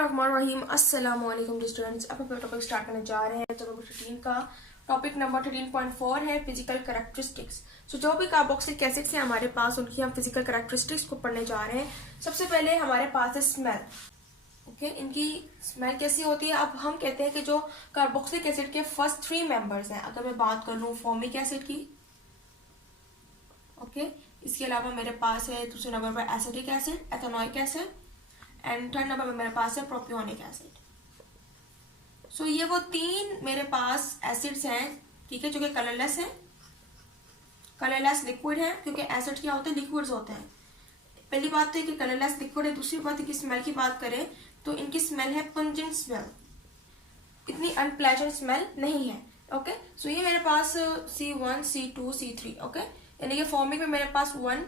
बिस्मिल्लाहिर्रहमानिर्रहीम। अस्सलाम वालेकुम स्टूडेंट्स। अब हम टॉपिक स्टार्ट करने जा रहे हैं। तो 13 का टॉपिक नंबर 13.4 है फिजिकल कैरेक्टरिस्टिक्स। जो भी कार्बोक्सिलिक एसिड्स हैं हमारे पास, उनकी हम फिजिकल कैरेक्टरिस्टिक्स को पढ़ने जा रहे हैं। सबसे पहले हमारे पास है स्मेल। ओके, इनकी स्मेल कैसी होती है। अब हम कहते हैं कि जो कार्बोक्सिलिक एसिड के फर्स्ट 3 मेंबर्स हैं, अगर मैं बात कर लूँ फॉर्मिक एसिड की, ओके, इसके अलावा मेरे पास है दूसरे नंबर पर acetic acid, ethanoic acid, and third number पे मेरे पास है प्रोपियोनिक एसिड। सो ये वो 3 मेरे पास एसिड्स हैं, ठीक है, जो कि कलरलेस हैं, कलरलेस लिक्विड है, क्योंकि एसिड क्या होते हैं, लिक्विड्स होते हैं। पहली बात तो है कि कलरलेस लिक्विड है। दूसरी बात है कि स्मेल की बात करें तो इनकी स्मेल है पंजेंट स्मेल, इतनी अनप्लेजेंट स्मेल नहीं है। ओके, सो ये मेरे पास C1, C2, C3, ओके, यानी कि फॉर्मिक में मेरे पास 1,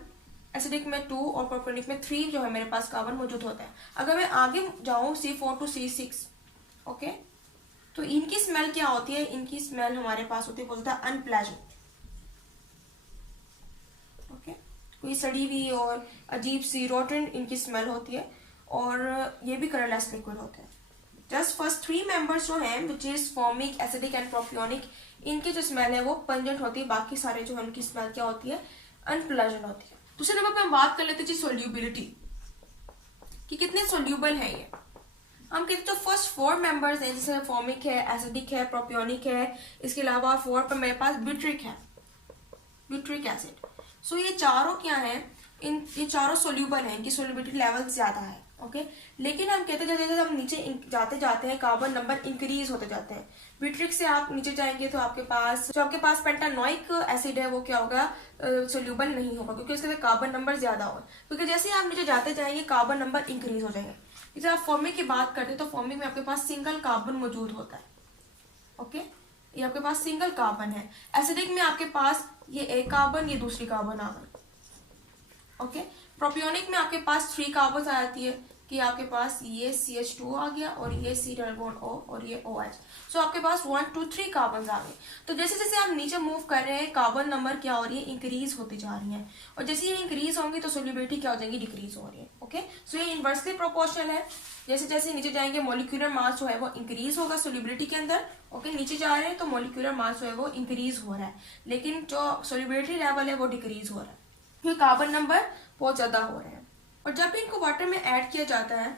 एसिडिक में 2 और प्रोपियोनिक में 3 जो है मेरे पास कार्बन मौजूद होता है। अगर मैं आगे जाऊं C4 to C6, ओके, तो इनकी स्मेल क्या होती है, इनकी स्मेल हमारे पास होती है बहुत ज्यादा अनप्लेजेंट। ओके, कोई सड़ी हुई और अजीब सी रोटेंट इनकी स्मेल होती है, और ये भी कलरलेस लिक्विड होते हैं। जस्ट फर्स्ट 3 मेंबर्स जो हैं which is formic, acidic and propionic, इनकी जो स्मेल है वो पंजेंट होती है। बाकी सारे जो है उनकी स्मेल क्या होती है, अनप्लेजेंट होती है। दूसरे नंबर पे हम बात कर लेते हैं सोल्यूबिलिटी, कि कितने सोल्यूबल है ये। हम कहते जो फर्स्ट 4 मेंबर्स हैं, जैसे फॉर्मिक है, एसिडिक है, प्रोपियोनिक है, इसके अलावा 4 पर मेरे पास ब्यूट्रिक है, ब्यूट्रिक एसिड। सो ये चारों क्या है, ये चारों सोल्यूबल हैं, इनकी सोल्यूबिलिटी लेवल ज्यादा है। ओके, लेकिन हम कहते हैं जैसे हम नीचे जाते जाते हैं कार्बन नंबर इंक्रीज होते जाते हैं। ब्यूट्रिक से आप नीचे जाएंगे तो आपके पास पेंटानोइक एसिड है वो क्या होगा, सोल्यूबल नहीं होगा, क्योंकि उसके कार्बन नंबर ज्यादा होगा। क्योंकि जैसे ही आप नीचे जाते जाएंगे कार्बन नंबर इंक्रीज हो जाएंगे। जैसे आप फॉर्मिक की बात करते हैं तो फॉर्मिक में आपके पास सिंगल कार्बन मौजूद होता है। ओके, ये आपके पास सिंगल कार्बन है। एसिडिक में आपके पास ये एक कार्बन, ये दूसरी कार्बन आ गई। ओके, प्रोपियोनिक में आपके पास 3 कार्बन आ जाती है, कि आपके पास ये CH2 आ गया और ये C डबल बॉन्ड O और ये OH। सो आपके पास 1, 2, 3 कार्बन आ गए। तो जैसे जैसे आप नीचे मूव कर रहे हैं कार्बन नंबर क्या हो रही है, इंक्रीज होती जा रही है, और जैसे ये इंक्रीज होंगी तो सोल्यूबिलिटी क्या हो जाएगी, डिक्रीज हो रही है। ओके, सो ये इनवर्सली प्रोपोर्शनल है। जैसे जैसे नीचे जाएंगे मॉलिक्यूलर मास जो है वो इंक्रीज होगा सोल्यूबिलिटी के अंदर। ओके, नीचे जा रहे हैं तो मॉलिक्यूलर मास जो है वो इंक्रीज हो रहा है, लेकिन जो सोल्यूबिलिटी लेवल है वो डिक्रीज हो रहा है, क्योंकि कार्बन नंबर बहुत ज्यादा हो रहे हैं। और जब भी इनको वाटर में ऐड किया जाता है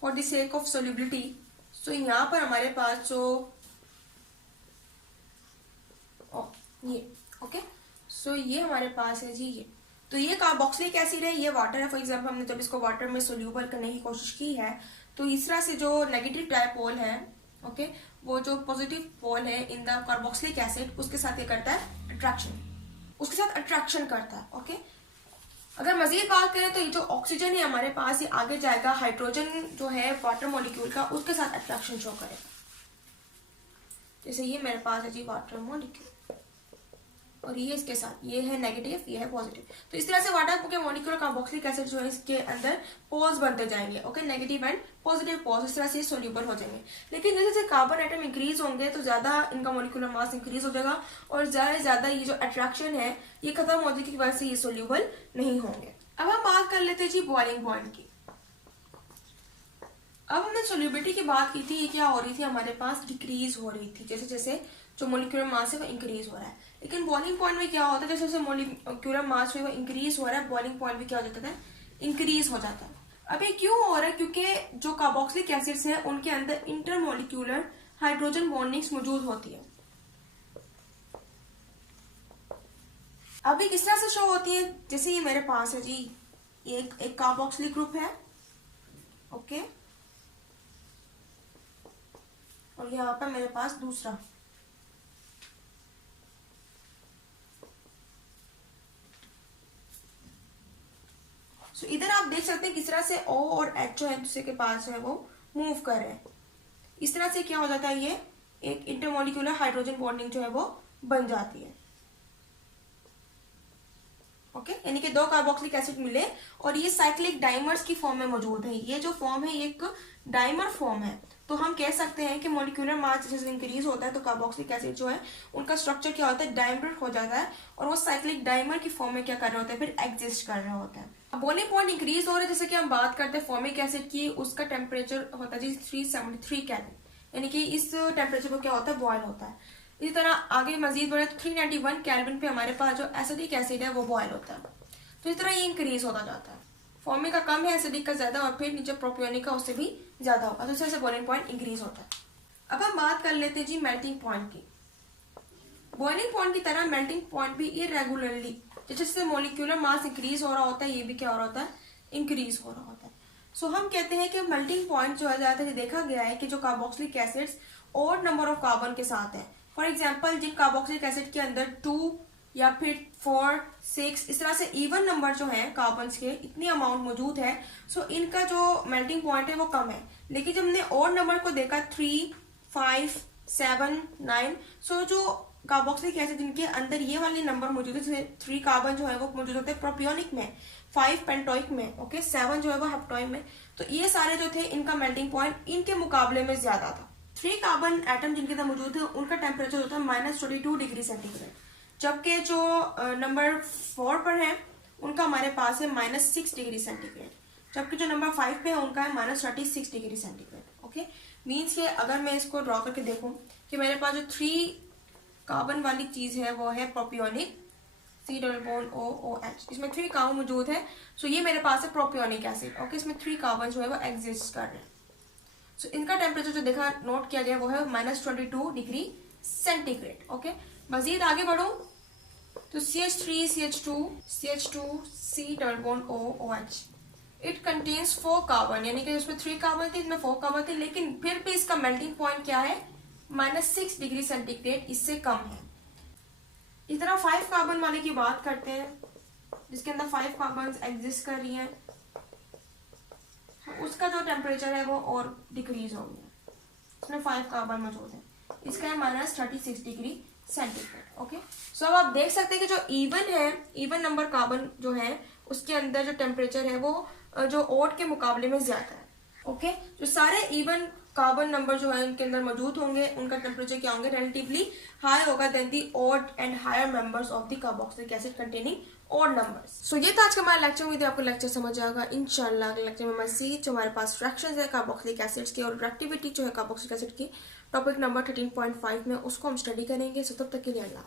for the sake of solubility, so यहाँ पर हमारे पास जो ये, ओके, सो ये हमारे पास है जी, ये तो ये कार्बोक्सिलिक एसिड है, ये वाटर है। फॉर एग्जाम्पल हमने जब इसको वाटर में सोल्यूबल करने की कोशिश की है तो इस तरह से जो नेगेटिव डायपोल है, ओके, वो जो पॉजिटिव पोल है इन द कार्बोक्सिलिक एसिड, उसके साथ ये करता है अट्रैक्शन, उसके साथ अट्रैक्शन करता है। ओके, अगर मजीद बात करें तो ये जो ऑक्सीजन है हमारे पास, ये आगे जाएगा हाइड्रोजन जो है वाटर मॉलिक्यूल का, उसके साथ अट्रैक्शन शो करेगा। जैसे ये मेरे पास है जी वाटर मॉलिक्यूल, और ये इसके साथ, ये है नेगेटिव, ये है पॉजिटिव। तो इस तरह से वाटर के मॉलिक्यूल कार्बोक्सिलिक एसिड जो है इसके अंदर पोल्स बनते जाएंगे। Okay, negative and positive poles, इस तरह से सोल्यूबल हो जाएंगे। लेकिन जैसे जैसे कार्बन एटम इंक्रीज होंगे तो ज्यादा इनका मॉलिक्यूलर मास इंक्रीज हो जाएगा, और ज्यादा से ज्यादा ये जो अट्रैक्शन है ये खत्म हो जाएगी, की वजह से ये सोल्यूबल नहीं होंगे। अब हम बात कर लेते हैं जी बॉइलिंग पॉइंट की। अब हमने सोल्यूबिलिटी की बात की थी, ये क्या हो रही थी, हमारे पास डिक्रीज हो रही थी जैसे जैसे जो मोलिकुलर मास है वो इंक्रीज हो रहा है। लेकिन बॉइलिंग पॉइंट में क्या होता है, जैसे जैसे मोलिकुलर मास है वो इंक्रीज हो रहा है, बॉइलिंग पॉइंट भी क्या हो जाता है, इंक्रीज हो जाता है। अब ये क्यों हो रहा है, क्योंकि जो कार्बोक्सिलिक एसिड्स हैं उनके अंदर इंटरमोलिक्यूलर हाइड्रोजन बॉन्डिंग्स मौजूद होती है। अभी किस तरह से शो होती है, जैसे ये मेरे पास है जी, एक कार्बोक्सिलिक ग्रुप है, ओके, और यहाँ पर मेरे पास दूसरा, सो इधर आप देख सकते हैं किस तरह से O और H जो है दूसरे के पास है वो मूव कर रहे हैं। इस तरह से क्या हो जाता है, ये एक इंटरमोलिक्यूलर हाइड्रोजन बॉन्डिंग जो है वो बन जाती है। ओके, यानी कि 2 कार्बोक्सिलिक एसिड मिले और ये साइक्लिक डाइमर्स की फॉर्म में मौजूद है। ये जो फॉर्म है ये एक डाइमर फॉर्म है, तो हम कह सकते हैं कि मॉलिक्यूलर मास जैसे इंक्रीज होता है तो कार्बोक्सिलिक एसिड जो है उनका स्ट्रक्चर क्या होता है, डाइमर हो जाता है, और वो साइक्लिक डाइमर की फॉर्म में क्या कर रहे होते हैं, फिर एग्जिस्ट कर रहे होते हैं। बॉइलिंग पॉइंट इंक्रीज हो रहा है, जैसे कि हम बात करते हैं फॉर्मिक एसिड की, उसका टेम्परेचर होता है जी 373 केल्विन, यानी कि इस टेम्परेचर पर क्या होता है, बॉयल होता है। इसी तरह आगे मजीद बढ़े 391 केल्विन पे हमारे पास जो एसिडिक एसिड है वो बॉयल होता है। तो इस तरह ये इंक्रीज होता जाता है, फॉर्मिक का कम है, एसिडिक का ज्यादा, और फिर नीचे प्रोपियोनिक का उससे भी ज्यादा होगा, तो इस तरह से बॉइलिंग पॉइंट इंक्रीज होता है। अब हम बात कर लेते हैं जी मेल्टिंग पॉइंट की। बॉइलिंग पॉइंट की तरह मेल्टिंग पॉइंट भी इरेगुलरली, जैसे मोलिक्यूलर मास इंक्रीज हो रहा होता है, ये भी क्या हो रहा होता है, इंक्रीज हो रहा होता है। सो हम कहते हैं कि मेल्टिंग पॉइंट जो है ज्यादातर देखा गया है कि जो carboxylic acids odd number of carbon के साथ है, फॉर एग्जाम्पल जिन कार्बोक्सिलिक एसिड के अंदर 2 या फिर 4, 6 इस तरह से इवन नंबर जो है कार्बन के इतनी अमाउंट मौजूद है, सो इनका जो मेल्टिंग पॉइंट है वो कम है। लेकिन जब हमने ऑड नंबर को देखा 3, 5, 7, 9, सो जो कार्बोक्सिलिक एसिड जिनके अंदर ये वाले नंबर मौजूद है, जैसे 3 कार्बन जो है वो मौजूद होते हैं प्रोपियोनिक में, 5 पेंटोइक में, ओके 7 जो है वो हेप्टोइक में, तो ये सारे जो थे इनका मेल्टिंग पॉइंट इनके मुकाबले में ज्यादा था। 3 कार्बन एटम जिनके अंदर मौजूद है उनका टेम्परेचर होता है -22 डिग्री सेंटीग्रेड, जबकि जो नंबर 4 पर है उनका हमारे पास है -6 डिग्री सेंटीग्रेड, जबकि जो नंबर 5 पे है उनका है -36 डिग्री सेंटीग्रेड। ओके, मीन्स के अगर मैं इसको ड्रॉ करके देखूं कि मेरे पास जो 3 कार्बन वाली चीज है वो है प्रोपियोनिक COOH, इसमें 3 कार्बन मौजूद है, सो ये मेरे पास है प्रोपियोनिक एसिड। ओके, इसमें 3 कार्बन जो है वो एग्जिस्ट कर रहे हैं। सो इनका टेम्परेचर जो देखा नोट किया गया वो है -22 डिग्री सेंटीग्रेड। ओके, मजीद आगे बढ़ो तो CH3 CH2 CH2 C double bond OOH, it contains 4 carbon, यानी कि उसमें 3 कार्बन थे, इसमें 4 कार्बन थे, लेकिन फिर भी इसका मेल्टिंग पॉइंट क्या है, -6 डिग्री सेंटीग्रेड, इससे कम है। इस तरह 5 कार्बन वाले की बात करते हैं, जिसके अंदर 5 कार्बन एग्जिस्ट कर रही हैं, उसका जो टेम्परेचर है वो और डिक्रीज हो गया, इसमें 5 कार्बन मौजूद है, इसका है -36 डिग्री सेंटीग्रेड। ओके, सो अब आप देख सकते हैं कि जो इवन है, इवन नंबर कार्बन जो है उसके अंदर जो टेम्परेचर है वो जो ऑड के मुकाबले में ज्यादा है। ओके, जो सारे इवन कार्बन नंबर जो है उनके अंदर मौजूद होंगे उनका टेम्परेचर क्या होंगे, रिलेटिवली हाई होगा than the odd and higher members of the carboxylic acid containing odd numbers. So ये था आज का हमारा लेक्चर, उम्मीद है आपको लेक्चर समझ आएगा इंशाल्लाह। अगले लेक्चर में मजीद जो हमारे पास फ्रैक्शंस है कार्बोक्सिलिक एसिड्स की और रिएक्टिविटी जो है कार्बोक्सिलिक एसिड की, टॉपिक नंबर 13.5 में उसको हम स्टडी करेंगे। सो तब तक के लिए अल्लाह।